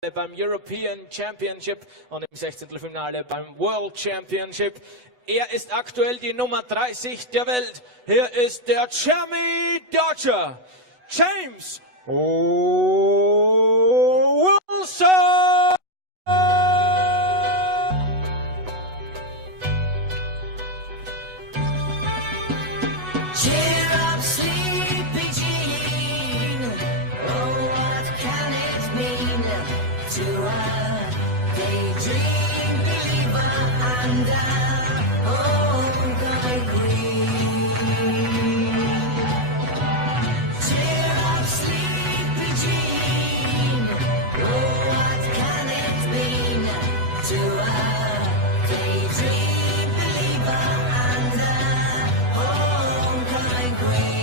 beim European Championship und im 16. Finale beim World Championship. Er ist aktuell die Nummer 30 der Welt. Hier ist der Jeremy Dodger, James Wilson. Cheer up, sleepy Jean. Oh, what can it mean to a daydream believer and a homecoming queen? Cheer up, sleepy Jean. Oh, what can it mean to a daydream believer and a homecoming queen?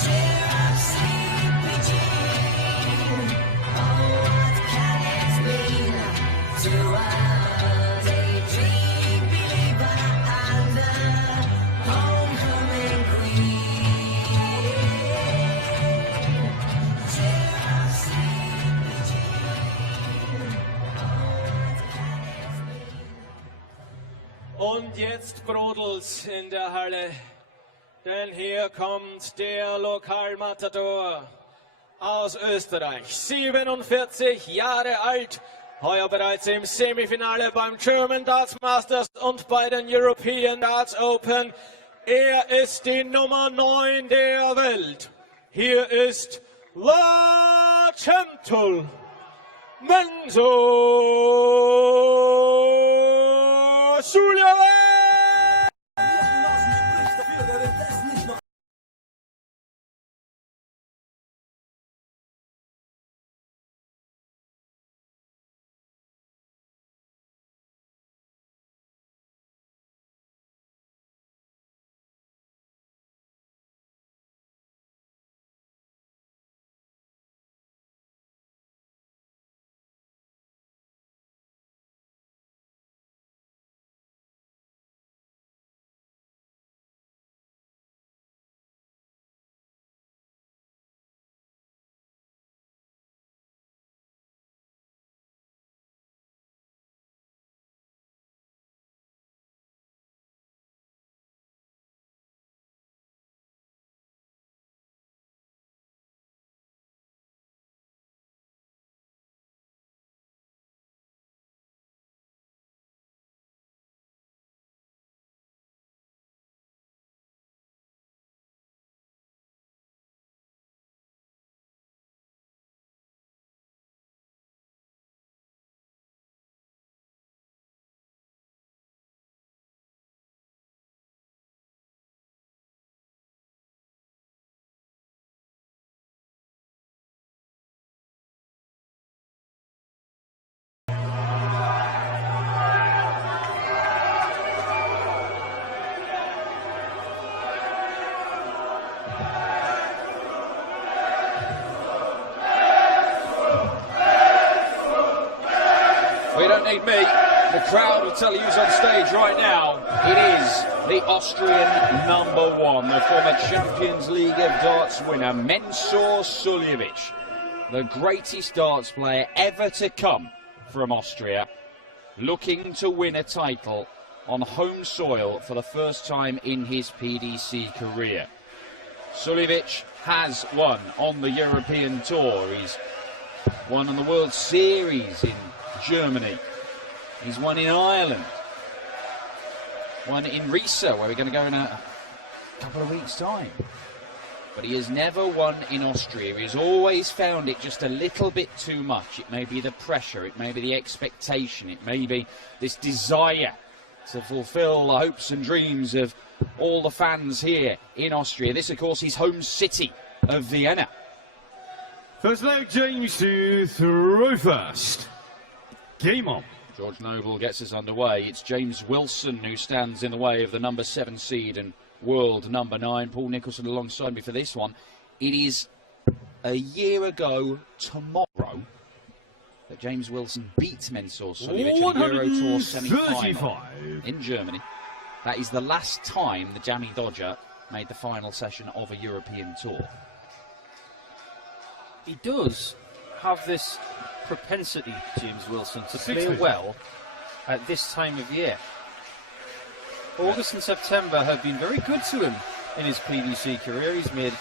Cheer up, sleepy Jean. Oh, what can it mean to a daydream believer and a homecoming queen? Cheer up, sleepy Jean. Und jetzt brodelt's in der Halle, denn hier kommt der Lokalmatador aus Österreich, 47 Jahre alt, heuer bereits im Semifinale beim German Darts Masters und bei den European Darts Open. Er ist die Nummer 9 der Welt. Hier ist La Centul Suljovic. Well, you don't need me. The crowd will tell you who's on stage right now. It is the Austrian #1, the former Champions League of Darts winner, Mensur Suljovic, the greatest darts player ever to come from Austria, looking to win a title on home soil for the first time in his PDC career. Suljovic has won on the European Tour. He's won on the World Series in Germany. He's won in Ireland. Won in Riesa, where we're going to go in a couple of weeks' time. But he has never won in Austria. He's always found it just a little bit too much. It may be the pressure, it may be the expectation, it may be this desire to fulfill the hopes and dreams of all the fans here in Austria. This, of course, is home city of Vienna. First leg, James to throw first. Game on. George Noble gets us underway. It's James Wilson who stands in the way of the number 7 seed and world number 9. Paul Nicholson alongside me for this one. It is a year ago tomorrow that James Wilson beat Mensur Suljovic in the Euro Tour semi-final in Germany. That is the last time the Jammy Dodger made the final session of a European Tour. he does have this propensity, James Wilson, to play 60. well at this time of year. August and September have been very good to him in his PVC career. He's made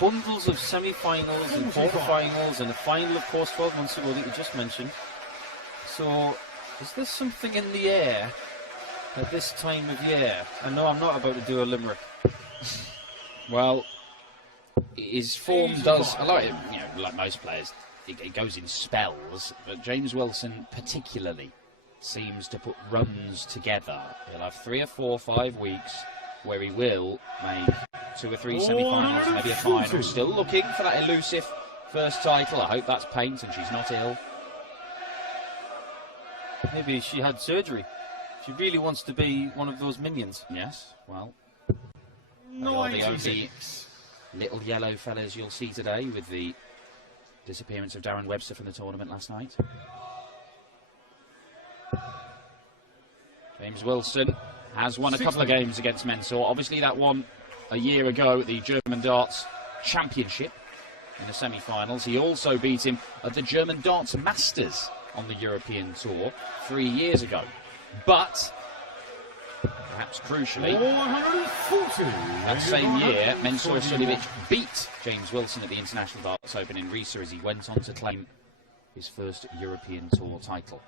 bundles of semi-finals and quarter-finals and a final, of course, 12 months ago that you just mentioned. So, is there something in the air at this time of year? I know I'm not about to do a limerick. Well, his form does, like most players, it goes in spells, but James Wilson particularly seems to put runs together. He'll have 3 or 4 or 5 weeks where he will make 2 or 3 semi-finals, maybe a final. Still looking for that elusive first title. I hope that's Paint and she's not ill. Maybe she had surgery. She really wants to be one of those minions. Yes, well, they are the only little yellow fellas you'll see today with the disappearance of Darren Webster from the tournament last night. James Wilson has won a couple of games against Mensur. Obviously that one a year ago at the German Darts Championship in the semi-finals. He also beat him at the German Darts Masters on the European Tour 3 years ago. But, perhaps crucially, that same year, Mensur Suljovic beat James Wilson at the International Darts Open in Riesa as he went on to claim his first European Tour title.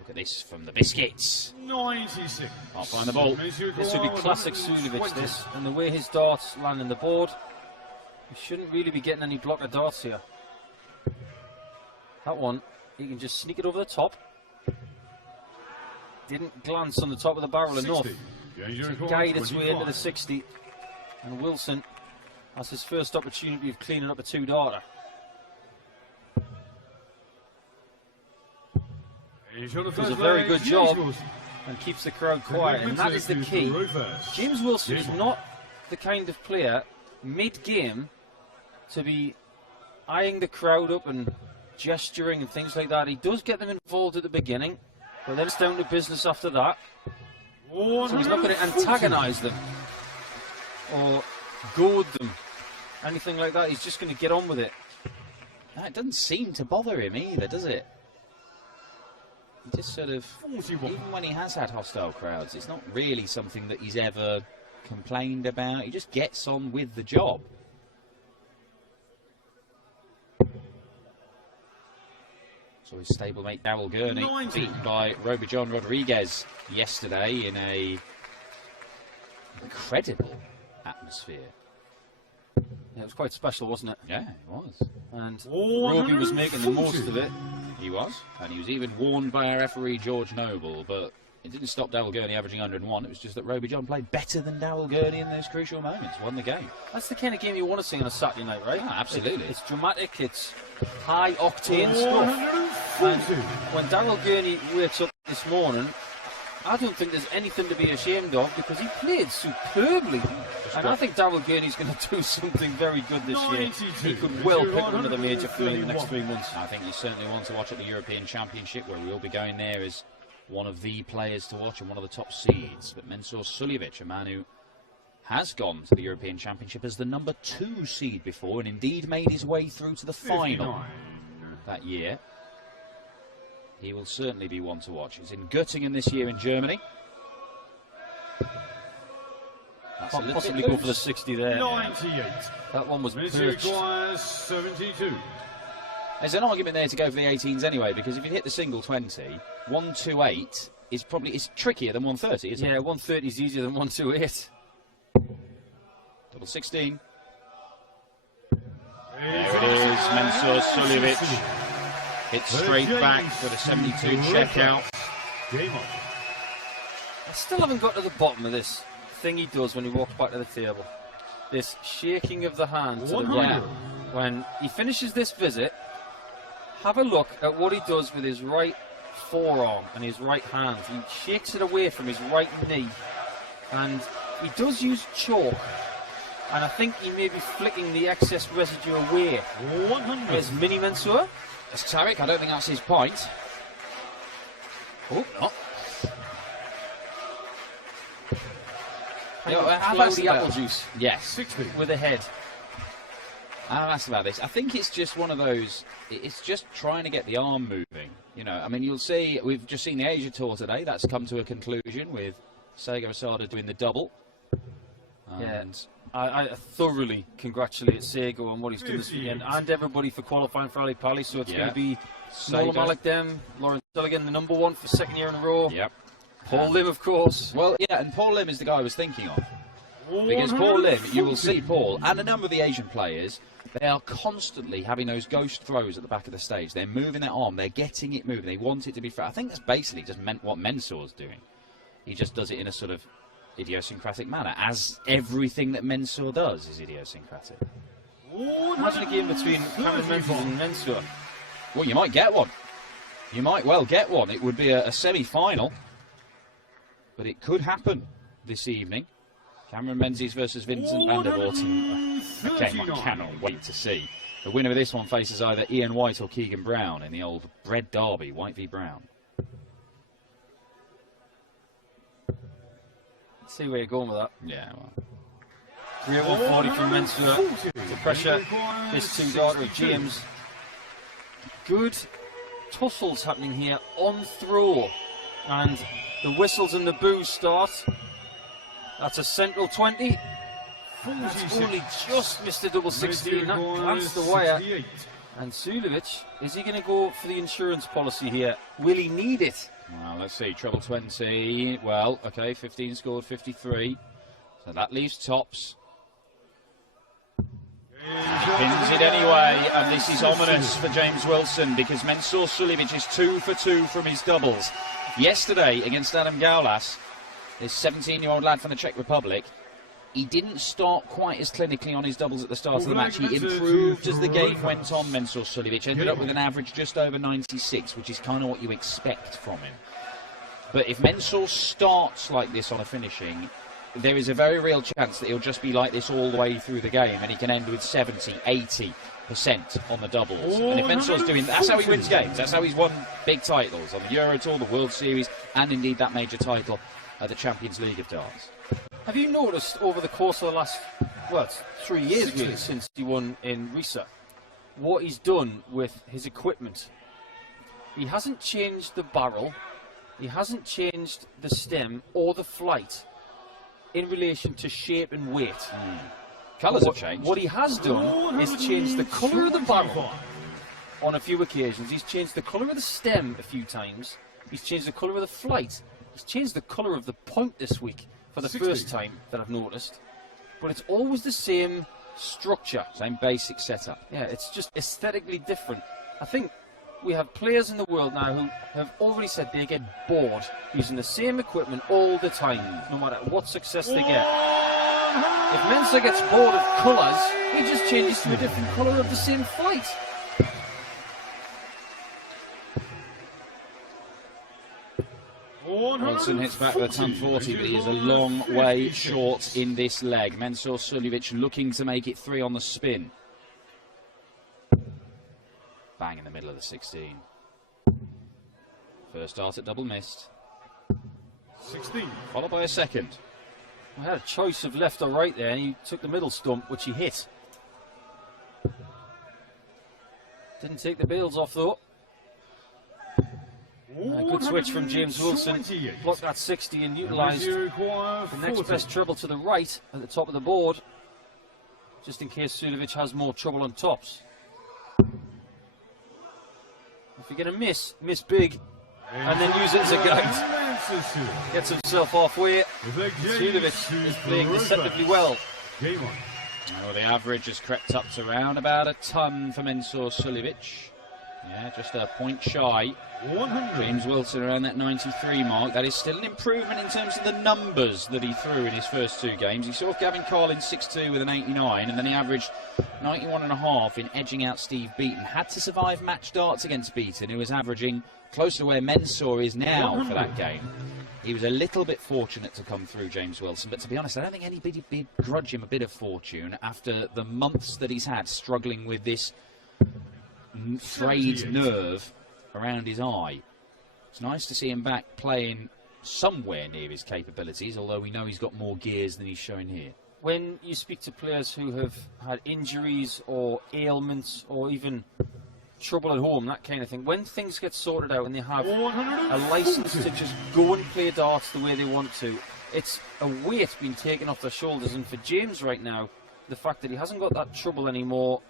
Look at this from the biscuits. 96. Can't find the ball. This would be classic Suljovic, this. And the way his darts land on the board, he shouldn't really be getting any blocker darts here. That one, he can just sneak it over the top. Didn't glance on the top of the barrel enough to guide its way into the 60. And Wilson has his first opportunity of cleaning up a 2-darter. Does a very good job and keeps the crowd quiet, and that is the key. James Wilson is not the kind of player mid-game to be eyeing the crowd up and gesturing and things like that. He does get them involved at the beginning, but then it's down to business after that. So he's not going to antagonise them or goad them, anything like that. He's just going to get on with it. That doesn't seem to bother him either, does it? He just sort of, even when he has had hostile crowds, it's not really something that he's ever complained about. He just gets on with the job. So his stablemate Darrell Gurney beaten by Roby John Rodriguez yesterday in a incredible atmosphere. Yeah, it was quite special, wasn't it? Yeah, it was. And Roby was making the most of it. He was, and he was even warned by our referee George Noble, but it didn't stop Darrell Gurney averaging 101. It was just that Roby John played better than Darrell Gurney in those crucial moments, won the game. That's the kind of game you want to see on a Saturday night, right? Ah, absolutely. It's dramatic, it's high-octane stuff. And when Darrell Gurney wakes up this morning, I don't think there's anything to be ashamed of because he played superbly. And I think Darrell Gurney's going to do something very good this year. He could well pick up another major for in the next 3 months. I think you certainly want to watch at the European Championship, where we'll be going there as one of the players to watch and one of the top seeds. But Mensur Suljovic, a man who has gone to the European Championship as the number 2 seed before and indeed made his way through to the final that year. He will certainly be one to watch. He's in Göttingen this year in Germany. Can't possibly go for the 60 there. 98. That one was perched. 72. There's an argument there to go for the 18s anyway, because if you hit the single 20, 128 is probably trickier than 130, isn't it? Yeah, 130 is easier than 128. Double 16. There it is, Mensur Suljovic. Hits straight back for the 72 checkout. I still haven't got to the bottom of this thing he does when he walks back to the table. This shaking of the hand to the right. When he finishes this visit, have a look at what he does with his right forearm and his right hand. He shakes it away from his right knee, and he does use chalk, and I think he may be flicking the excess residue away. There's Mini Mensur. It's Tarek, I don't think that's his point. Oh, no. How about the apple juice? Yes. 60. With a head. I asked about this. I think it's just one of those, it's just trying to get the arm moving. You know, I mean, you'll see, we've just seen the Asia Tour today. That's come to a conclusion with Sega Asada doing the double. And I thoroughly congratulate Sego on what he's done this weekend, and everybody for qualifying for Ali Pali. So it's going to be Nola Malik Dem, Lawrence Sullivan, the #1 for 2nd year in a row. Yep. Paul Lim, of course. Well, yeah, and Paul Lim is the guy I was thinking of. Because Paul Lim, you will see Paul, and a number of the Asian players, they are constantly having those ghost throws at the back of the stage. They're moving their arm, they're getting it moving, they want it to be fair. I think that's basically just what Mensor's doing. He just does it in a sort of idiosyncratic manner, as everything that Mensor does is idiosyncratic. Imagine a game between Cameron Menzies and Mensor. Well, you might get one. You might well get one. It would be a semi-final, but it could happen this evening. Cameron Menzies versus Vincent van der Voort. A game I cannot wait to see. The winner of this one faces either Ian White or Keegan Brown in the old Bread Derby, White v Brown. Let's see where you're going with that. Yeah, well. 3-1-40 from Mensur to pressure this two-darter of James. Good tussles happening here on throw, and the whistles and the boos start. That's a central 20. That's only just missed the double 16. That glanced the wire. And Suljovic, is he going to go for the insurance policy here? Will he need it? Well, let's see. Treble 20. Well, okay, 15 scored, 53. So that leaves tops. He pins it anyway, and this is ominous for James Wilson because Mensur Suljovic is 2 for 2 from his doubles. Yesterday against Adam Gaulas, this 17-year-old lad from the Czech Republic, he didn't start quite as clinically on his doubles at the start of the match. He improved as the game went on, Mensur Suljovic. Ended up with an average just over 96, which is kind of what you expect from him. But if Mensur starts like this on a finishing, there is a very real chance that he'll just be like this all the way through the game, and he can end with 70, 80% on the doubles. And if Mensur's doing, that's how he wins games. That's how he's won big titles on the Euro Tour, the World Series, and indeed that major title at the Champions League of Darts. Have you noticed over the course of the last, well, 3 years really, since he won in Risa, what he's done with his equipment? He hasn't changed the barrel, he hasn't changed the stem or the flight in relation to shape and weight. Colours have changed. What he has done is changed the colour of the barrel on a few occasions. He's changed the colour of the stem a few times. He's changed the colour of the flight. He's changed the colour of the point this week for the first time that I've noticed. But it's always the same structure. Same basic setup. Yeah, it's just aesthetically different. I think we have players in the world now who have already said they get bored using the same equipment all the time, no matter what success they get. If Mensur gets bored of colours, he just changes to a different colour of the same flight. Wilson hits back with a ton 40, but he is a long way short in this leg. Mensur Suljovic looking to make it 3 on the spin. Bang in the middle of the 16. First dart at double missed. 16. Followed by a second. I had a choice of left or right there, and he took the middle stump, which he hit. Didn't take the bails off though. Good switch from James Wilson. Blocked that 60 and utilised the next best treble to the right at the top of the board, just in case Suljovic has more trouble on tops. If you're going to miss big, and then use it as a guide. Gets himself halfway. Suljovic is playing deceptively well. Well, the average has crept up to around about a ton for Mensur Suljovic. Yeah, just a point shy. James Wilson around that 93 mark. That is still an improvement in terms of the numbers that he threw in his first 2 games. He saw Gavin Carlin 6-2 with an 89, and then he averaged 91.5 in edging out Steve Beaton. Had to survive match darts against Beaton, who was averaging close to where Mensur is now for that game. He was a little bit fortunate to come through, James Wilson, but to be honest, I don't think anybody begrudge him a bit of fortune after the months that he's had struggling with this frayed nerve around his eye. It's nice to see him back playing somewhere near his capabilities, although we know he's got more gears than he's showing here. when you speak to players who have had injuries or ailments or even trouble at home, that kind of thing, when things get sorted out and they have a license to just go and play darts the way they want to, it's a weight being taken off their shoulders. And for James right now, the fact that he hasn't got that trouble anymore,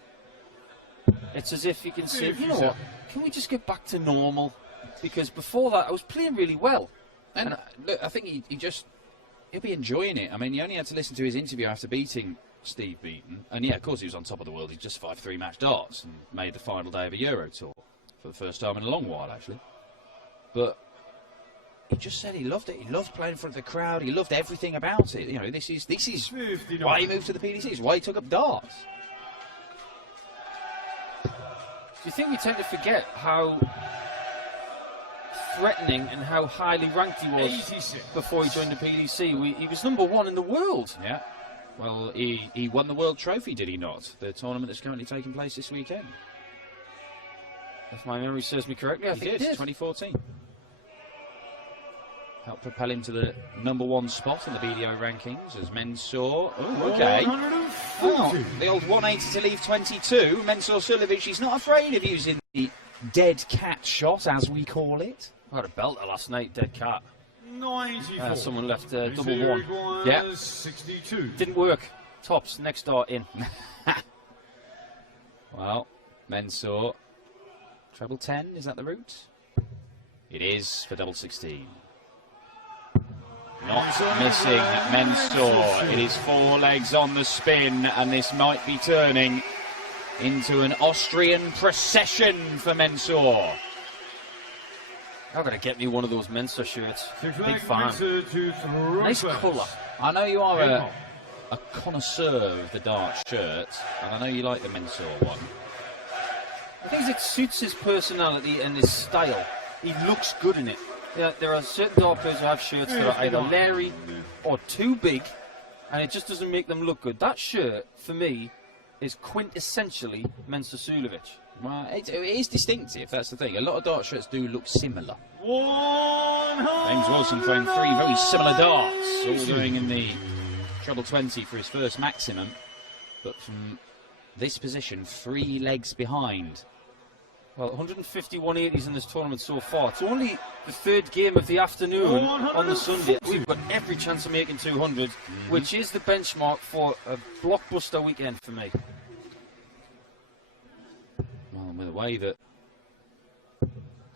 it's as if he can say, you know what, can we just get back to normal? Because before that, I was playing really well. And look, I think he'll be enjoying it. I mean, you only had to listen to his interview after beating Steve Beaton. And yeah, of course, he was on top of the world. He just survived 3 match darts and made the final day of a Euro Tour for the first time in a long while, actually. But he just said he loved it. He loved playing in front of the crowd. He loved everything about it. You know, this is why he moved to the PDC. It's why he took up darts. Do you think we tend to forget how threatening and how highly ranked he was 86. before he joined the PDC? He was #1 in the world. Yeah. Well, he won the World Trophy, did he not? The tournament that's currently taking place this weekend. If my memory serves me correctly, I think He did, it did. 2014. Helped propel him to the #1 spot in the BDO rankings as Mensur. Oh, okay. Oh, the old 180 to leave 22. Mensur Suljovic, he's not afraid of using the dead cat shot, as we call it. I had a belter last night, dead cat. 94. Someone left #1. Yeah. 62. Didn't work. Tops, next dart in. Well, Mensur. Treble 10, is that the route? It is for double 16. Not missing Mensur. It is 4 legs on the spin, and this might be turning into an Austrian procession for Mensur. I've got to get me one of those Mensa shirts. Big Big fan. Nice colour. I know you are a connoisseur of the dart shirt, and I know you like the Mensur one. I think it suits his personality and his style. He looks good in it. There are certain dart players who have shirts that are either leery or too big, and it just doesn't make them look good. That shirt, for me, is quintessentially Mensur Suljovic. Well, it is distinctive, that's the thing. A lot of dart shirts do look similar. James Wilson throwing 3 very similar darts, all going in the treble 20 for his first maximum. But from this position, 3 legs behind. Well, 151 80s in this tournament so far. It's only the 3rd game of the afternoon on the Sunday. We've got every chance of making 200, which is the benchmark for a blockbuster weekend for me. Well, with the way that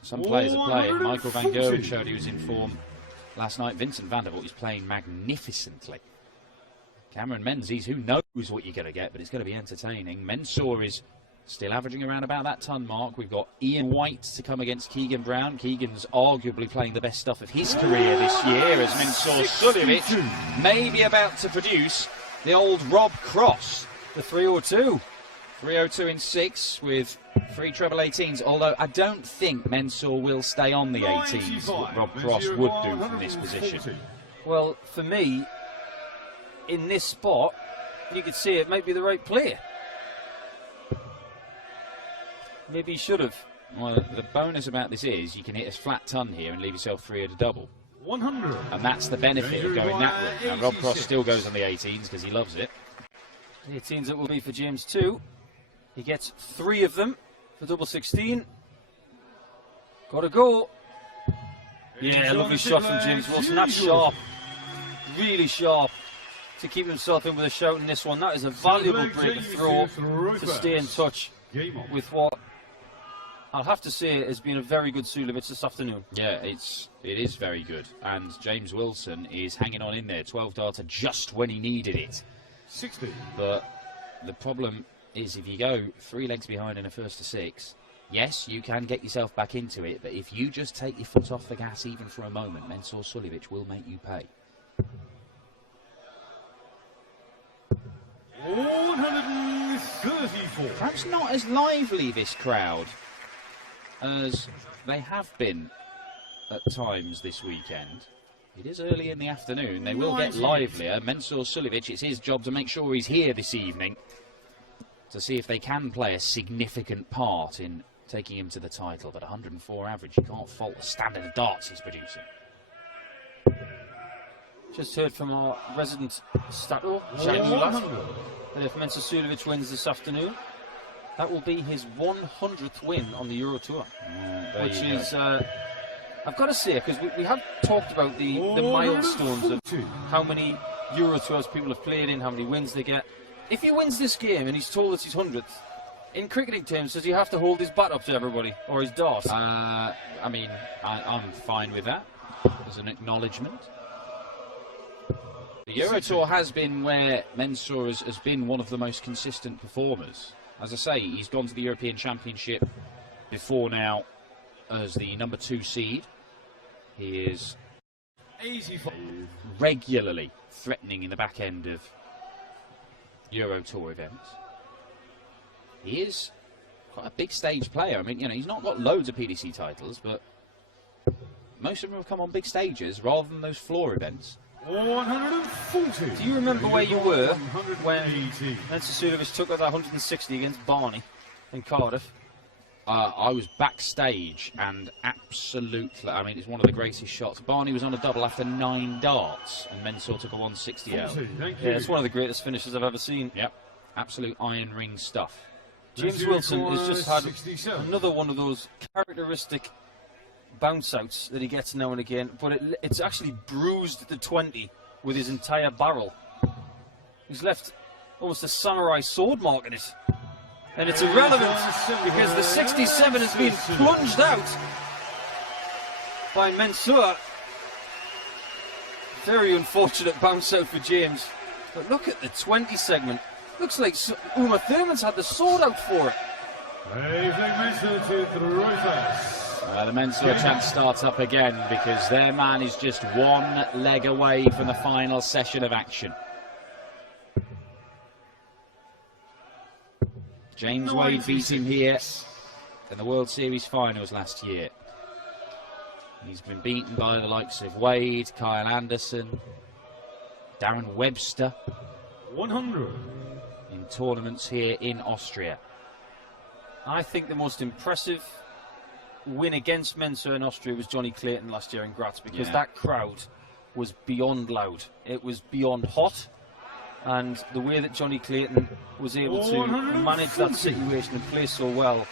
some players are playing, Michael van Gerwen showed he was in form last night. Vincent van der Voort is playing magnificently. Cameron Menzies, who knows what you're going to get, but it's going to be entertaining. Mensur is still averaging around about that ton mark. We've got Ian White to come against Keegan Brown. Keegan's arguably playing the best stuff of his career this year, as Mensur Suljovic may be about to produce the old Rob Cross. The 302. 302 in 6 with 3 treble 18s, although I don't think Mensur will stay on the 18s, what Rob Cross would do from this position. Well, for me, in this spot, you could see it might be the right play. Maybe he should have. Well, the bonus about this is you can hit a flat ton here and leave yourself 3 at a double. 100. And that's the benefit of going that route. Now, Rob Cross still goes on the 18s because he loves it. The 18s it will be for James too. He gets 3 of them for double 16. Gotta go. Yeah, lovely shot from James Wilson. That's sharp. Really sharp to keep himself in with a shout in this one. That is a valuable break of throw to stay in touch with what I'll have to say has been a very good Suljovic this afternoon. Yeah, it is very good. And James Wilson is hanging on in there. 12 darter just when he needed it. 60. But the problem is if you go 3 legs behind in a first to 6, yes, you can get yourself back into it, but if you just take your foot off the gas even for a moment, Mensur Suljovic will make you pay. 134. Perhaps not as lively, this crowd, as they have been at times this weekend. It is early in the afternoon. They will get livelier. Mensur Suljovic, it's his job to make sure he's here this evening to see if they can play a significant part in taking him to the title. But 104 average, you can't fault the standard of darts he's producing. Just heard from our resident stato, that if Mensur Suljovic wins this afternoon, that will be his 100th win on the Euro Tour. Which is, I've got to say, because we have talked about the milestones of how many Euro Tours people have played in, how many wins they get. If he wins this game and he's told it's his 100th, in cricketing terms, does he have to hold his bat up to everybody, or his dart? I mean, I'm fine with that as an acknowledgement. The Euro Tour has been where Mensur has been one of the most consistent performers. As I say, he's gone to the European Championship before now as the number 2 seed. He is regularly threatening in the back end of Euro Tour events. He is quite a big stage player. I mean, you know, he's not got loads of PDC titles, but most of them have come on big stages rather than those floor events. 140. Do you remember where you were when Mensur Suljovic took out that 160 against Barney in Cardiff? I was backstage and absolutely, I mean, it's one of the greatest shots. Barney was on a double after 9 darts and Mensur took a 160 out. Yeah, it's one of the greatest finishes I've ever seen. Yep, absolute iron ring stuff. James Wilson has just had another one of those characteristic bounce outs that he gets now and again, but it's actually bruised the 20 with his entire barrel. He's left almost a samurai sword mark in it. And it's irrelevant because the 67 has been plunged out by Mensur. Very unfortunate bounce out for James. But look at the 20 segment. Looks like Uma Thurman's had the sword out for it. The Mensur chant starts up again because their man is just one leg away from the final session of action. James Wade beat him here in the World Series finals last year. He's been beaten by the likes of Wade, Kyle Anderson, Darren Webster 100 in tournaments here in Austria. I think the most impressive win against Mensur in Austria was Johnny Clayton last year in Graz, because that crowd was beyond loud. It was beyond hot. And the way that Johnny Clayton was able to manage that situation and play so well,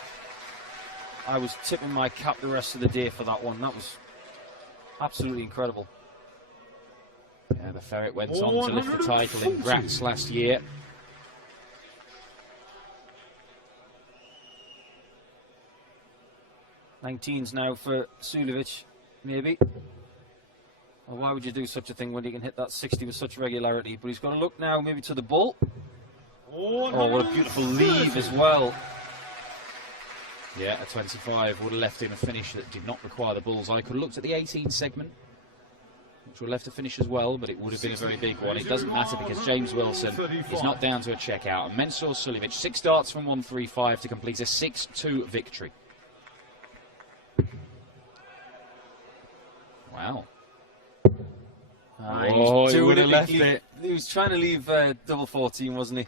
I was tipping my cap the rest of the day for that one. That was absolutely incredible. Yeah, the Ferret went on to lift the title in Graz last year. "19s now for Suljovic, maybe. Well, why would you do such a thing when you can hit that 60 with such regularity? But he's got to look now maybe to the ball. Oh, what a beautiful leave as well. Yeah, a 25 would have left him a finish that did not require the bullseye. Could have looked at the 18 segment, which would have left a finish as well, but it would have been a very big one. It doesn't matter because James Wilson is not down to a checkout. And Mensur Suljovic, 6 darts from 135 to complete a 6-2 victory. Wow. He would have left it. He was trying to leave double 14, wasn't he?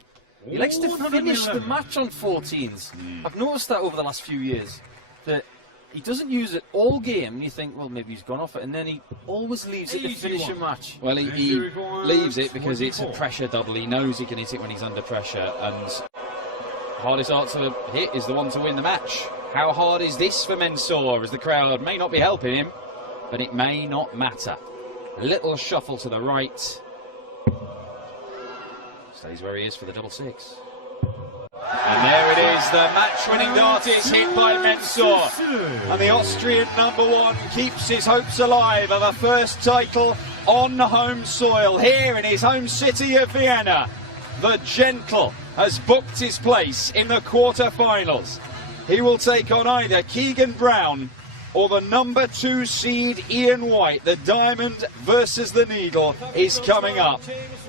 He likes to finish the match on 14s. I've noticed that over the last few years, that he doesn't use it all game, and you think, well, maybe he's gone off it, and then he always leaves it to finish a match. Well, he leaves it because it's a pressure double. He knows he can hit it when he's under pressure, and hardest dart to hit is the one to win the match. How hard is this for Mensur, as the crowd may not be helping him, but it may not matter. A little shuffle to the right. Stays where he is for the double 6. And there it is, the match-winning dart is hit by Mensur. And the Austrian #1 keeps his hopes alive of a first title on home soil here in his home city of Vienna. The Gentle has booked his place in the quarter-finals. He will take on either Keegan Brown or the #2 seed Ian White. The diamond versus the needle is coming up.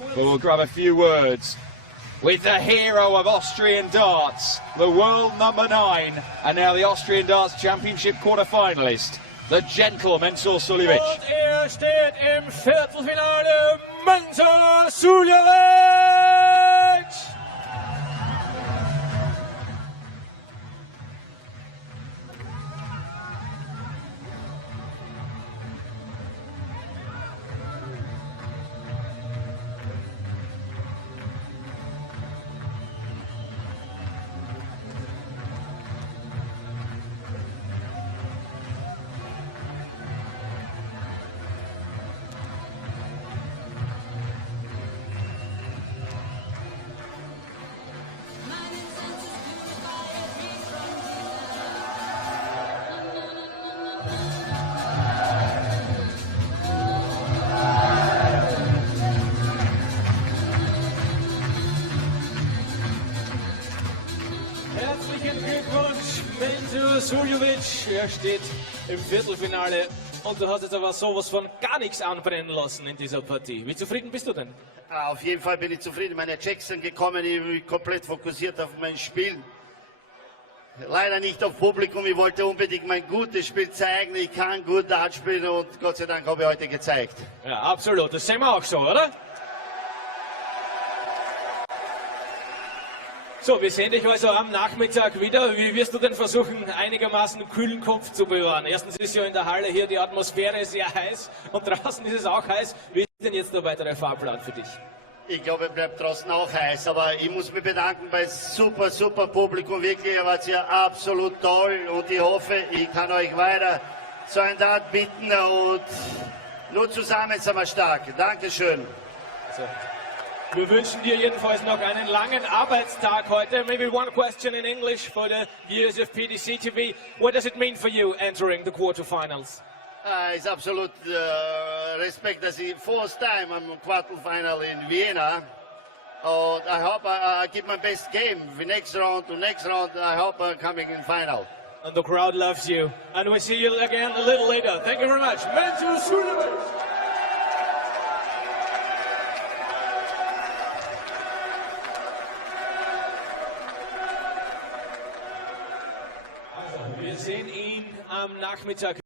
But we'll grab a few words with the hero of Austrian darts, the world #9, and now the Austrian Darts Championship quarter-finalist, the Gentle Mensur Suljovic. Und steht im Viertelfinale Mensur Suljovic. Herzlichen Glückwunsch, Menzo Suljovic. Er steht im Viertelfinale und du hast jetzt aber sowas von gar nichts anbrennen lassen in dieser Partie. Wie zufrieden bist du denn? Auf jeden Fall bin ich zufrieden. Meine Checks sind gekommen, ich bin komplett fokussiert auf mein Spiel. Leider nicht auf Publikum, ich wollte unbedingt mein gutes Spiel zeigen. Ich kann gut Dart spielen und Gott sei Dank habe ich heute gezeigt. Ja, absolut. Das sehen wir auch so, oder? So, wir sehen dich also am Nachmittag wieder. Wie wirst du denn versuchen, einigermaßen einen kühlen Kopf zu bewahren? Erstens ist ja in der Halle hier die Atmosphäre sehr heiß und draußen ist es auch heiß. Wie ist denn jetzt der weitere Fahrplan für dich? Ich glaube, er bleibt draußen auch heiß, aber ich muss mich bedanken bei super Publikum. Wirklich, ihr wart ja absolut toll und ich hoffe, ich kann euch weiter so ein Dart bieten und nur zusammen sind wir stark. Dankeschön. So. Wir wünschen dir jedenfalls noch einen langen Arbeitstag heute. Maybe one question in English for the viewers of PDC TV. What does it mean for you entering the quarterfinals? It's absolute respect that it's first time I'm quarterfinal in Vienna. And I hope I give my best game. The next round to next round, I hope I'm coming in final. And the crowd loves you. And we see you again a little later. Thank you very much. Menzo Suljovic. Wir sehen ihn am Nachmittag.